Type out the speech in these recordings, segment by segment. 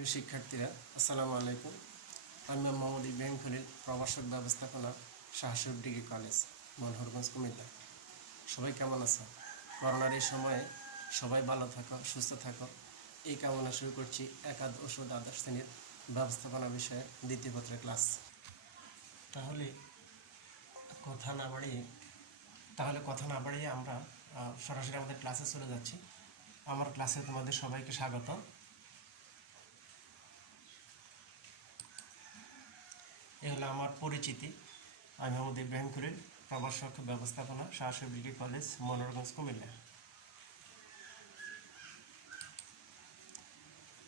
প্রিয় শিক্ষার্থীরা, আসসালামু আলাইকুম। আমি মোহাম্মদ ইব্রাহিম খলিল, প্রভাষক ব্যবস্থাপনা, শাহসুর ডিগ্রি কলেজ, মনোহরগঞ্জ, কুমিল্লা। সবাই কেমন আছো? করোনার এই সময়ে সবাই ভালো থাকো, সুস্থ থাকো, এই কামনা শুরু করছি একাদশ ও দ্বাদশ শ্রেণীর ব্যবস্থাপনা বিষয়ে দ্বিতীয় পত্রের ক্লাস। তাহলে কথা না বাড়িয়ে আমরা সরাসরি আমাদের ক্লাসে চলে যাচ্ছি। আমার ক্লাসে তোমাদের সবাইকে স্বাগত। এ হলো আমার পরিচিতি। আমি মোহাম্মদ ইব্রাহিম খলিল, প্রভাষক ব্যবস্থাপনা, শাহসুর ডিগ্রি কলেজ, মনোহরগঞ্জ, কুমিল্লা।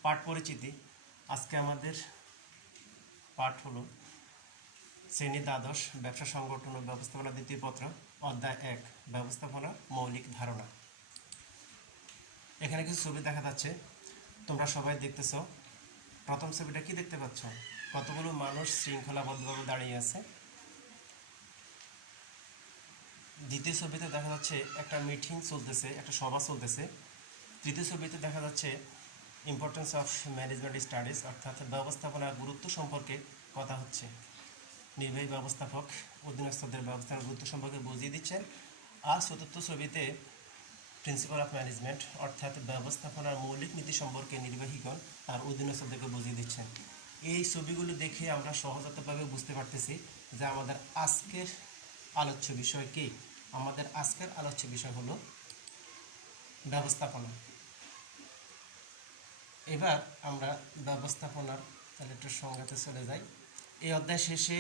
পাঠ পরিচিতি। আজকে আমাদের পাঠ হলো শ্রেণী দ্বাদশ, ব্যবসা সংগঠন ও ব্যবস্থাপনা দ্বিতীয় পত্র, অধ্যায় 1, ব্যবস্থাপনা মৌলিক ধারণা। এখানে কিছু ছবি দেখা যাচ্ছে, তোমরা সবাই দেখতেছ। প্রথম ছবিটা কি দেখতে পাচ্ছ? কতগুলো মানুষ শৃঙ্খলাবদ্ধভাবে দাঁড়িয়ে আছে। দ্বিতীয় ছবিতে দেখা যাচ্ছে একটা মিটিং চলতেছে, একটা সভা চলতেছে। তৃতীয় ছবিতে দেখা যাচ্ছে ইম্পর্টেন্স অফ ম্যানেজমেন্ট স্টাডিজ, অর্থাৎ ব্যবস্থাপনার গুরুত্ব সম্পর্কে কথা হচ্ছে। নির্বাহী ব্যবস্থাপক অধীনস্থদের ব্যবস্থাপনার গুরুত্ব সম্পর্কে বুঝিয়ে দিচ্ছেন। আর চতুর্থ ছবিতে প্রিন্সিপাল অফ ম্যানেজমেন্ট, অর্থাৎ ব্যবস্থাপনার মৌলিক নীতি সম্পর্কে নির্বাহীগণ তার অধীনস্থদেরকে বুঝিয়ে দিচ্ছেন। এই ছবিগুলো দেখে আমরা সহজাতভাবে বুঝতে পারতেছি যে আমাদের আজকের আলোচ্য বিষয় কি। আমাদের আজকের আলোচ্য বিষয় হলো ব্যবস্থাপনা। এবার আমরা ব্যবস্থাপনার তাহলে একটু সংজ্ঞাতে চলে যাই। এই অধ্যায় শেষে,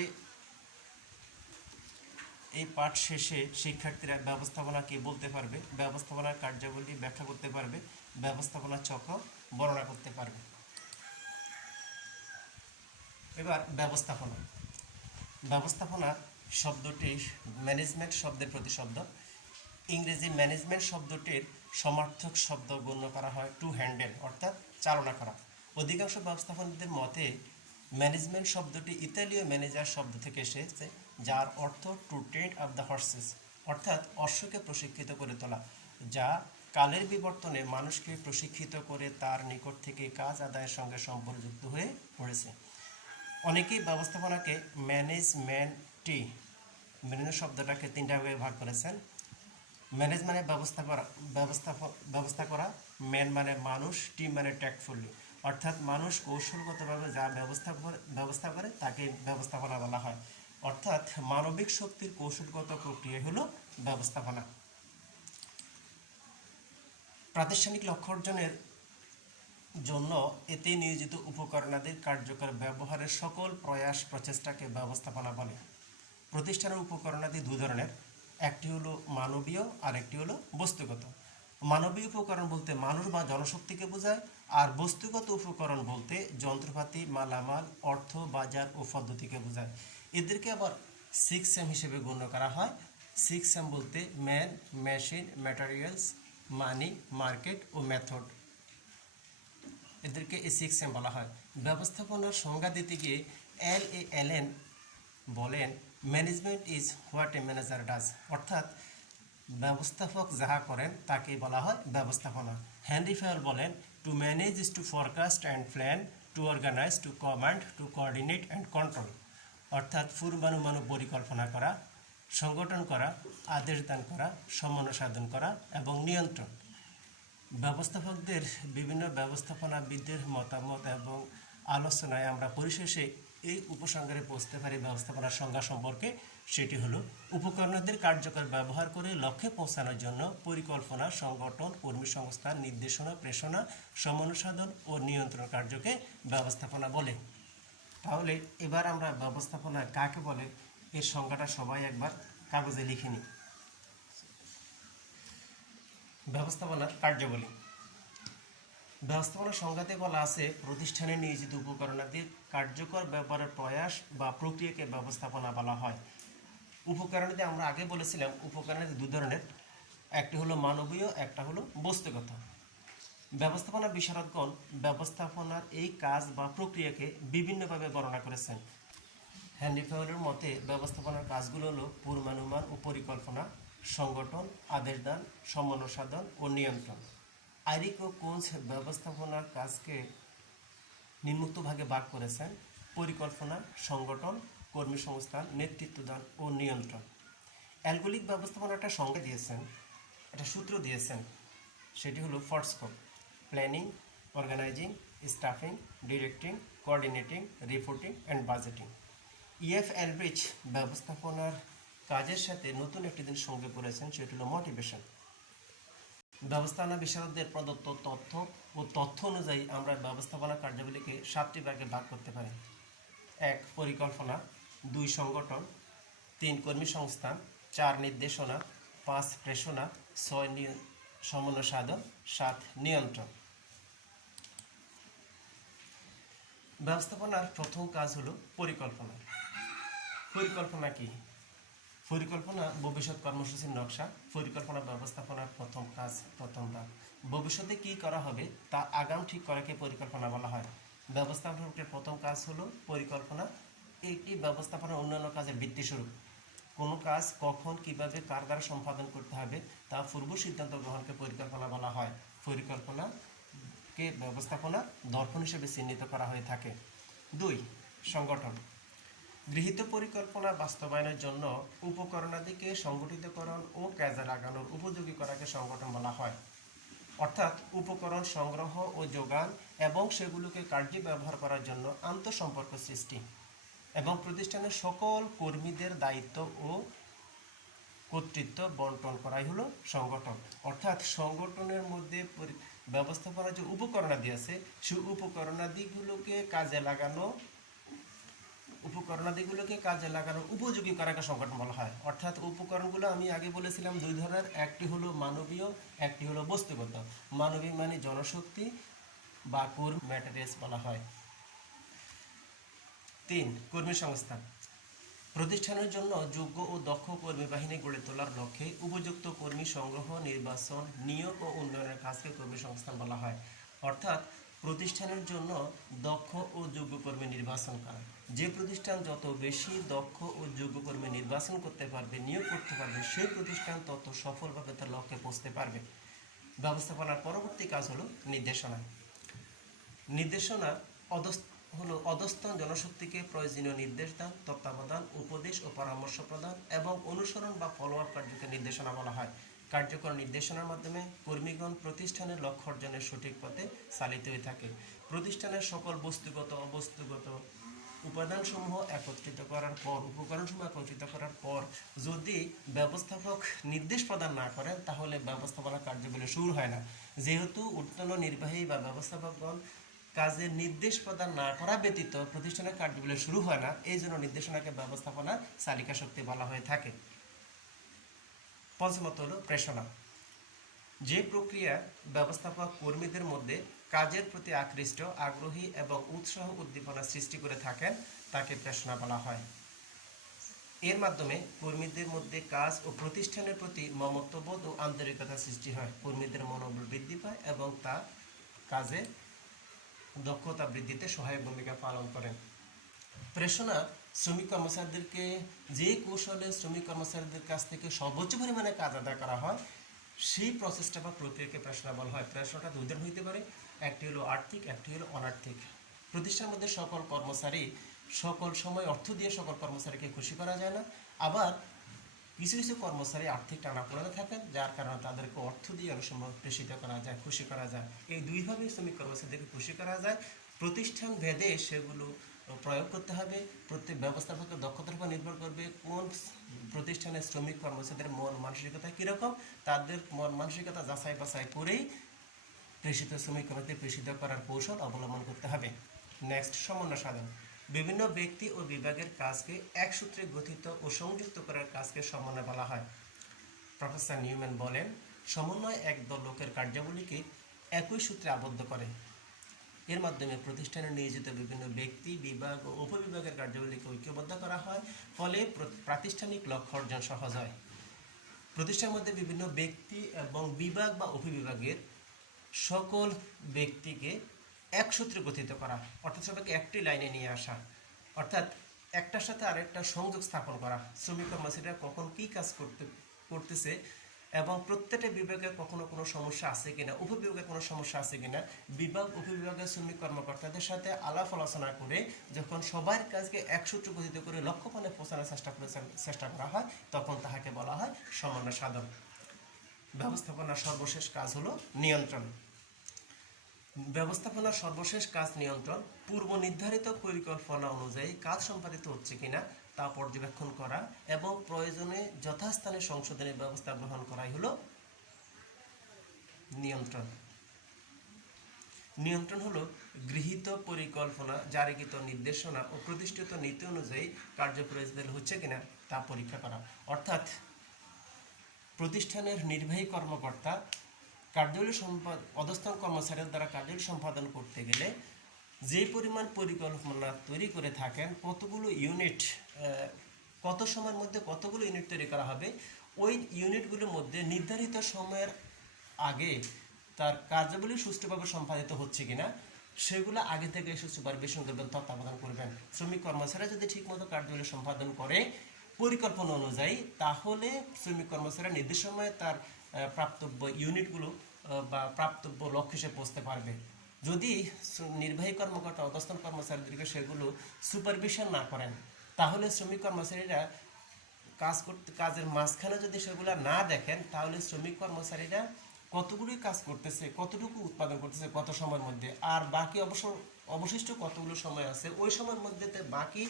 এই পাঠ শেষে শিক্ষার্থীরা ব্যবস্থাপনা কি বলতে পারবে, ব্যবস্থাপনার কার্যাবলী ব্যাখ্যা করতে পারবে, ব্যবস্থাপনার চক্র বর্ণনা করতে পারবে। এবার ব্যবস্থাপনা শব্দটি ম্যানেজমেন্ট শব্দের প্রতিশব্দ। ইংরেজি ম্যানেজমেন্ট শব্দটির সমার্থক শব্দ গণ্য করা হয় টু হ্যান্ডেল, অর্থাৎ চালনা করা। অধিকাংশ ব্যবস্থাপকদের মতে ম্যানেজমেন্ট শব্দটি ইতালীয় ম্যানেজার শব্দ থেকে এসেছে, যার অর্থ to train up the horse's, অর্থাৎ অশ্বকে প্রশিক্ষিত করে তোলা, যা কালের বিবর্তনে মানুষকে প্রশিক্ষিত করে তার নিকট থেকে কাজ আদায়ের সঙ্গে সম্পর্কযুক্ত হয়ে পড়েছে। অনেকেই ব্যবস্থাপনাকে ম্যানেজমেন্টটি শব্দটাকে 3টা ভাগে ভাগ করেছেন। ম্যানেজ মানে ব্যবস্থা করা, ম্যান মানে মানুষ, টিম মানে ট্যাক্টফুলি, অর্থাৎ মানুষ কৌশলগতভাবে যা ব্যবস্থা করে তাকে ব্যবস্থাপনা বলা হয়। অর্থাৎ মানবিক শক্তির কৌশলগত প্রক্রিয়া হলো ব্যবস্থাপনা। প্রাতিষ্ঠানিক লক্ষ্য অর্জনের জন্য এতে নিয়োজিত উপকরণাদির কার্যকর ব্যবহারের সকল প্রয়াস প্রচেষ্টাকে ব্যবস্থাপনা বলে। প্রতিষ্ঠানের উপকরণাদি দুই ধরনের, একটি হলো মানবীয় আর একটি হলো বস্তুগত। মানবীয় উপকরণ বলতে মানুষ বা জনশক্তিকে বোঝায়, আর বস্তুগত উপকরণ বলতে যন্ত্রপাতি, মালামাল, অর্থ, বাজার ও পদ্ধতিকে বোঝায়। এদেরকে আবার 6M হিসেবে গণ্য করা হয়। 6M বলতে ম্যান, মেশিন, ম্যাটেরিয়ালস, মানি, মার্কেট ও মেথড, এদেরকে এই 6M বলা হয়। ব্যবস্থাপনার সংজ্ঞা দিতে গিয়ে Allen বলেন, management is what a manager does, অর্থাৎ ব্যবস্থাপক যাহা করেন তাকে বলা হয় ব্যবস্থাপনা। হেনরি ফেল বলেন, to manage is to forecast and plan, to organise, to command, to coordinate and control, অর্থাৎ পূর্বানুমান পরিকল্পনা করা, সংগঠন করা, আদেশ দান করা, সমন্বয় সাধন করা এবং নিয়ন্ত্রণ। ব্যবস্থাপকদের বিভিন্ন ব্যবস্থাপনাবিদদের মতামত এবং আলোচনায় আমরা পরিশেষে এই উপসংহারে পৌঁছতে পারি ব্যবস্থাপনার সংজ্ঞা সম্পর্কে। সেটি হলো উপকরণাদির কার্যকর ব্যবহার করে লক্ষ্যে পৌঁছানোর জন্য পরিকল্পনা, সংগঠন, কর্মী সংস্থান, নির্দেশনা, প্রেষণা, সমন্বয় সাধন ও নিয়ন্ত্রণ কার্যকে ব্যবস্থাপনা বলে। তাহলে এবার আমরা ব্যবস্থাপনা কাকে বলে এর সংজ্ঞাটা সবাই একবার কাগজে লিখে নিই। ব্যবস্থাপনার কার্যাবলী। ব্যবস্থাপনার সংজ্ঞাতে বলা আছে, প্রতিষ্ঠানে নিয়োজিত উপকরণাদির কার্যকর ব্যবহারের প্রয়াস বা প্রক্রিয়াকে ব্যবস্থাপনা বলা হয়। উপকরণাদি আমরা আগে বলেছিলাম উপকরণাদি দুই ধরনের, একটি হলো মানবীয়, একটা হলো বস্তুগত। ব্যবস্থাপনা বিশারদগণ ব্যবস্থাপনার এই কাজ বা প্রক্রিয়াকে বিভিন্নভাবে বর্ণনা করেছেন। হেনরি ফেলের মতে ব্যবস্থাপনার কাজগুলো হলো পূর্বানুমান ও পরিকল্পনা, সংগঠন, আদেশ দান, সমন্বয় সাধন ও নিয়ন্ত্রণ। আইরিক ও কোঞ্জ ব্যবস্থাপনার কাজকে নিম্নোক্ত ভাগে ভাগ করেছেন: পরিকল্পনা, সংগঠন, কর্মী সংস্থান, নেতৃত্বদান ও নিয়ন্ত্রণ। অ্যালগোলিক ব্যবস্থাপনা একটা সংজ্ঞা দিয়েছেন, একটা সূত্র দিয়েছেন, সেটি হলো ফোর্সকোপ: planning, organizing, staffing, directing, coordinating, reporting and budgeting. ইএফ এলব্রিচ ব্যবস্থাপনার কাজের সাথে নতুন একটি জিনিস সঙ্গে করেছেন, সেটি হলো মোটিভেশন। ব্যবস্থাপনা বিশারদদের প্রদত্ত তথ্য অনুযায়ী আমরা ব্যবস্থাপনা কার্যাবলীকে 7টি ভাগে ভাগ করতে পারি: 1 পরিকল্পনা, 2 সংগঠন, 3 কর্মী সংস্থান, 4 নির্দেশনা, 5 প্রেষণা, 6 সমন্বয় সাধন, 7 নিয়ন্ত্রণ। ব্যবস্থাপনার প্রথম কাজ হলো পরিকল্পনা। পরিকল্পনা কি? পরিকল্পনা ভবিষ্যৎ কর্মসূচির নকশা। পরিকল্পনা ব্যবস্থাপনার প্রথম কাজ, প্রথম ধাপ। ভবিষ্যতে কি করা হবে তা আগাম ঠিক করাকে পরিকল্পনা বলা হয়। ব্যবস্থাপনার প্রথম কাজ হলো পরিকল্পনা। একটি ব্যবস্থাপনার অন্যান্য কাজের ভিত্তিস্বরূপ। কোনো কাজ কখন, কিভাবে, কার দ্বারা সম্পাদন করতে হবে তা পূর্ব সিদ্ধান্ত গ্রহণকে পরিকল্পনা বলা হয়। পরিকল্পনাকে ব্যবস্থাপনা দর্পণ হিসেবে চিহ্নিত করা হয়ে থাকে। 2 সংগঠন। গৃহীত পরিকল্পনা বাস্তবায়নের জন্য উপকরণাদিকে সংগঠিতকরণ ও কাজে লাগানোর উপযোগী করাকে সংগঠন বলা হয়। অর্থাৎ উপকরণ সংগ্রহ ও যোগান এবং সেগুলোকে কার্যে ব্যবহার করার জন্য আন্তঃসম্পর্ক সৃষ্টি এবং প্রতিষ্ঠানের সকল কর্মীদের দায়িত্ব ও কর্তৃত্ব বন্টন করাই হলো সংগঠন। অর্থাৎ সংগঠনের মধ্যে ব্যবস্থাপনার যে উপকরণাদি আছে, সেই উপকরণাদিগুলোকে কাজে লাগানোর উপযোগী করাকে সংগঠন বলা হয়। অর্থাৎ উপকরণগুলো আমি আগে বলেছিলাম 2 ধরনের, একটি হলো মানবীয়, একটি হলো বস্তুগত। মানবীয় মানে জনশক্তি বা কোর ম্যাটেরিয়ালস বলা হয়। 3 কর্মী সংস্থান। প্রতিষ্ঠানের জন্য যোগ্য ও দক্ষ কর্মী বাহিনী গড়ে তোলার লক্ষ্যে উপযুক্ত কর্মী সংগ্রহ, নির্বাচন, নিয়োগ ও উন্নয়নের কাজকে কর্মী সংস্থান বলা হয়। অর্থাৎ প্রতিষ্ঠানের জন্য দক্ষ ও যোগ্য কর্মী নির্বাচন করা। যে প্রতিষ্ঠান যত বেশি দক্ষ ও যোগ্য কর্মী নির্বাচন করতে পারবে, নিয়োগ করতে পারবে, সেই প্রতিষ্ঠান তত সফলভাবে তার লক্ষ্যে পৌঁছতে পারবে। ব্যবস্থাপনার পরবর্তী কাজ হলো নির্দেশনা। নির্দেশনা অধস্তন জনশক্তিকে প্রয়োজনীয় নির্দেশ দান, তত্ত্বাবধান, উপদেশ ও পরামর্শ প্রদান এবং অনুসরণ বা ফলোআপ কার্যকে নির্দেশনা বলা হয়। কার্যকর নির্দেশনার মাধ্যমে কর্মীগণ প্রতিষ্ঠানের লক্ষ্য অর্জনের সঠিক পথে চালিত হয়ে থাকে। প্রতিষ্ঠানের সকল বস্তুগত অবস্তুগত উপাদানসমূহ একত্রিত করার পর, উপকরণসমূহ একত্রিত করার পর যদি ব্যবস্থাপক নির্দেশ প্রদান না করেন, তাহলে ব্যবস্থাপনা কার্যবলী শুরু হয় না। যেহেতু ঊর্ধ্বতন নির্বাহী বা ব্যবস্থাপকগণ কাজের নির্দেশ প্রদান না করা ব্যতীত প্রতিষ্ঠানের কার্যবলী শুরু হয় না, এই জন্য নির্দেশনাকে ব্যবস্থাপনার চালিকা শক্তি বলা হয়ে থাকে। পঞ্চমত হলো প্রেষণা। যে প্রক্রিয়া ব্যবস্থাপক কর্মীদের মধ্যে কাজের প্রতি আকৃষ্ট, আগ্রহী এবং উৎসাহ উদ্দীপনা সৃষ্টি করে থাকেন তাকে প্রেষণা বলা হয়। এর মাধ্যমে কর্মীদের মধ্যে কাজ ও প্রতিষ্ঠানের প্রতি মমত্ববোধ ও আন্তরিকতা সৃষ্টি হয়। কর্মীদের মনোবল বৃদ্ধি পায় এবং তা কাজে দক্ষতা বৃদ্ধিতে সহায়ক ভূমিকা পালন করেন। প্রেষণা শ্রমিক কর্মচারীদেরকে যে কৌশলে শ্রমিক কর্মচারীদের কাছ থেকে সর্বোচ্চ পরিমাণে কাজ আদায় করা হয়, সেই প্রসেসটা বা প্রক্রিয়াকে প্রেষণা বলা হয়। প্রেষণাটা 2 ধরনের হইতে পারে, একটি হলো আর্থিক, একটি হলো অনার্থিক। প্রতিষ্ঠানের মধ্যে সকল কর্মচারী সকল সময় অর্থ দিয়ে সকল কর্মচারীকে খুশি করা যায় না। আবার কিছু কিছু কর্মচারী আর্থিক টানাপোড়েনে থাকেন, যার কারণে তাদেরকে অর্থ দিয়ে অনেক সময় প্রেষিত করা যায়, খুশি করা যায়। এই 2 ভাবে শ্রমিক কর্মচারীদেরকে খুশি করা যায়। প্রতিষ্ঠান ভেদে সেগুলো প্রয়োগ করতে হবে। প্রত্যেক ব্যবস্থাপকের দক্ষতার উপর নির্ভর করবে কোন প্রতিষ্ঠানের শ্রমিক কর্মচারীদের মন মানসিকতা কীরকম, তাদের মন মানসিকতা যাচাই বাছাই করেই প্রেষিত শ্রমিক কর্মচারী প্রেষিত করার কৌশল অবলম্বন করতে হবে। নেক্সট, সমন্বয় সাধন। বিভিন্ন ব্যক্তি ও বিভাগের কাজকে এক সূত্রে গঠিত ও সংযুক্ত করার কাজকে সমন্বয় বলা হয়। প্রফেসর নিউম্যান বলেন, সমন্বয় একদল লোকের কার্যাবলীকে একই সূত্রে আবদ্ধ করে। এর মাধ্যমে প্রতিষ্ঠানে নিয়োজিত বিভিন্ন ব্যক্তি, বিভাগ ও উপবিভাগের কার্যাবলীকে ঐক্যবদ্ধ করা হয়, ফলে প্রাতিষ্ঠানিক লক্ষ্য অর্জন সহজ হয়। প্রতিষ্ঠানের মধ্যে বিভিন্ন ব্যক্তি এবং বিভাগ বা উপবিভাগের সকল ব্যক্তিকে এক সূত্রে গঠিত করা, অর্থাৎ সবাইকে একটি লাইনে নিয়ে আসা, অর্থাৎ একটার সাথে আরেকটা সংযোগ স্থাপন করা। শ্রমিক কর্মচারীরা কখন কী কাজ করতেছে এবং প্রত্যেকটা বিভাগে কখনো কোনো সমস্যা আছে কিনা, উপবিভাগে কোনো সমস্যা আছে কিনা বিভাগ উপবিভাগের শ্রমিক কর্মকর্তাদের সাথে আলাপ আলোচনা করে যখন সবার কাজকে এক সূত্র গঠিত করে লক্ষ্যপণে পৌঁছানোর চেষ্টা করা হয়, তখন তাহাকে বলা হয় সমন্বয় সাধন। ব্যবস্থাপনার সর্বশেষ কাজ হলো নিয়ন্ত্রণ। ব্যবস্থাপনার সর্বশেষ কাজ নিয়ন্ত্রণ। পূর্ব নির্ধারিত পরিকল্পনা অনুযায়ী কাজ সম্পাদিত হচ্ছে কিনা তা পর্যবেক্ষণ করা এবং প্রয়োজনে যথাস্থানে সংশোধনের ব্যবস্থা গ্রহণ করাই হলো নিয়ন্ত্রণ। নিয়ন্ত্রণ হলো গৃহীত পরিকল্পনা, জারিকৃত নির্দেশনা ও প্রতিষ্ঠিত নীতি অনুযায়ী কার্য পরিচালিত হচ্ছে কিনা তা পরীক্ষা করা। অর্থাৎ প্রতিষ্ঠানের নির্বাহী কর্মকর্তা কার্যাবলী অধস্তন কর্মচারীর দ্বারা কার্যাবলী সম্পাদন করতে গেলে যে পরিমাণ পরিকল্পনা তৈরি করে থাকেন, কতগুলো ইউনিট, কত সময়ের মধ্যে কতগুলো ইউনিট তৈরি করা হবে, ওই ইউনিটগুলোর মধ্যে নির্ধারিত সময়ের আগে তার কার্যাবলী সুষ্ঠুভাবে সম্পাদিত হচ্ছে কিনা সেগুলো আগে থেকে এসে সুপারভিশন করবেন, তত্ত্বাবধান করবেন। শ্রমিক কর্মচারীরা যদি ঠিকমতো কার্যাবলী সম্পাদন করে পরিকল্পনা অনুযায়ী, তাহলে শ্রমিক কর্মচারীরা নির্দিষ্ট সময়ে তার প্রাপ্তব্য ইউনিটগুলো বা প্রাপ্তব্য লক্ষ্যে সে পৌঁছতে পারবে। যদি নির্বাহী কর্মকর্তা অধস্তন কর্মচারীদেরকে সেগুলো সুপারভিশন না করেন, তাহলে শ্রমিক কর্মচারীরা কাজের মাঝখানে যদি সেগুলো না দেখেন, তাহলে শ্রমিক কর্মচারীরা কতগুলি কাজ করতেছে, কতটুকু উৎপাদন করতেছে কত সময়ের মধ্যে, আর বাকি অবশিষ্ট কতগুলো সময় আছে ওই সময়ের মধ্যে বাকি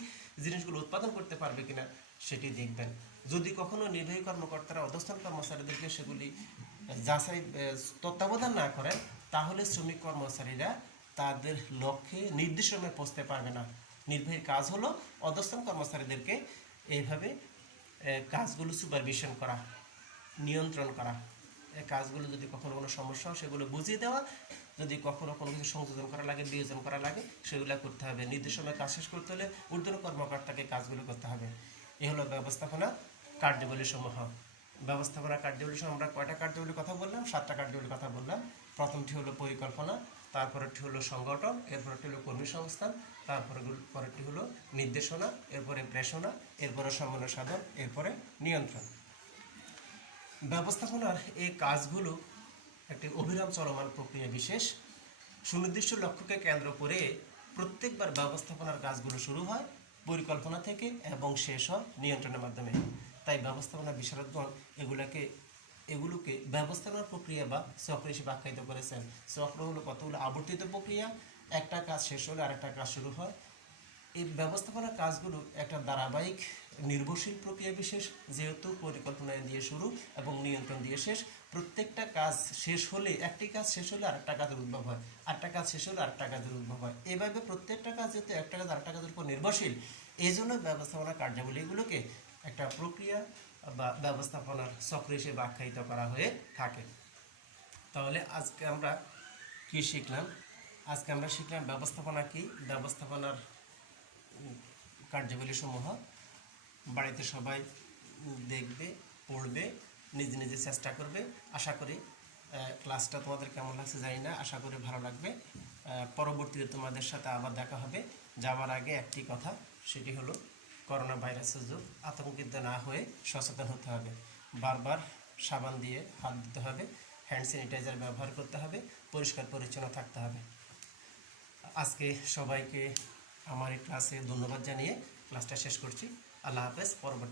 জিনিসগুলো উৎপাদন করতে পারবে কিনা সেটি দেখবেন। যদি কখনো নির্বাহী কর্মকর্তারা অধস্তন কর্মচারীদেরকে সেগুলি যাচাই তত্ত্বাবধান না করেন, তাহলে শ্রমিক কর্মচারীরা তাদের লক্ষ্যে নির্দিষ্ট সময়ে পৌঁছতে পারবে না। নির্বাহীর কাজ হলো অধস্তন কর্মচারীদেরকে এইভাবে কাজগুলো সুপারভিশন করা, নিয়ন্ত্রণ করা। কাজগুলো যদি কখনো কোনো সমস্যা হয় সেগুলো বুঝিয়ে দেওয়া, যদি কখনো কোনো কিছু সংযোজন করা লাগে, বিয়োজন করা লাগে, সেগুলো করতে হবে। নির্দিষ্ট সময়ে কাজ শেষ করতে হলে ঊর্ধ্বতন কর্মকর্তাকে কাজগুলো করতে হবে। এ হলো ব্যবস্থাপনা কার্যাবলী সমূহ। ব্যবস্থাপনা কার্যাবলী সমূহ আমরা কয়টা কার্যাবলীর কথা বললাম? 7টা কার্যাবলীর কথা বললাম। প্রথমটি হলো পরিকল্পনা, তারপরেরটি হলো সংগঠন, এরপরটি হলো কর্মী সংস্থান, পরেরটি হলো নির্দেশনা, এরপরে প্রেষণা, এরপরে সমন্বয় সাধন, এরপরে নিয়ন্ত্রণ। ব্যবস্থাপনার এই কাজগুলো একটি অবিরাম চলমান প্রক্রিয়া বিশেষ। সুনির্দিষ্ট লক্ষ্যকে কেন্দ্র করে প্রত্যেকবার ব্যবস্থাপনার কাজগুলো শুরু হয় পরিকল্পনা থেকে এবং শেষ হয় নিয়ন্ত্রণের মাধ্যমে। তাই ব্যবস্থাপনা বিশারদগণ এগুলোকে ব্যবস্থাপনার প্রক্রিয়া বা চক্র হিসেবে আখ্যায়িত করেছেন। চক্র হলো কতগুলো আবর্তিত প্রক্রিয়া, একটা কাজ শেষ হলে আরেকটা কাজ শুরু হয়। এই ব্যবস্থাপনার কাজগুলো একটা ধারাবাহিক নির্ভরশীল প্রক্রিয়া বিশেষ, যেহেতু পরিকল্পনা দিয়ে শুরু এবং নিয়ন্ত্রণ দিয়ে শেষ। প্রত্যেকটা কাজ শেষ হলে, একটি কাজ শেষ হলে আরেকটা কাজের উদ্ভব হয়, আরেকটা কাজ শেষ হলে আরেকটা কাজের উদ্ভব হয়। এভাবে প্রত্যেকটা কাজ যেহেতু একটা কাজ আরেকটা কাজের উপর নির্ভরশীল, এই জন্য ব্যবস্থাপনা কার্যাবলীগুলোকে একটা প্রক্রিয়া বা ব্যবস্থাপনার চক্র হিসেবে আখ্যায়িত করা হয়ে থাকে। তাহলে আজকে আমরা কি শিখলাম? আজকে আমরা শিখলাম ব্যবস্থাপনা কি, ব্যবস্থাপনার কার্যাবলী সমূহ। বাড়িতে সবাই দেখবে, পড়বে, নিজে নিজে চেষ্টা করবে। আশা করি ক্লাসটা তোমাদের কেমন লাগছে জানি না, আশা করি ভালো লাগবে। পরবর্তীতে তোমাদের সাথে আবার দেখা হবে। যাওয়ার আগে একটি কথা, সেটি হলো করোনা ভাইরাসের যুগ, আতঙ্কিত না হয়ে সচেতন হতে হবে। বারবার সাবান দিয়ে হাত দিতে হবে, হ্যান্ড স্যানিটাইজার ব্যবহার করতে হবে, পরিষ্কার পরিচ্ছন্ন থাকতে হবে। আজকে সবাইকে আমার এই ক্লাসে ধন্যবাদ জানিয়ে ক্লাসটা শেষ করছি। আল্লাহ হাফেজ। পরবর্তী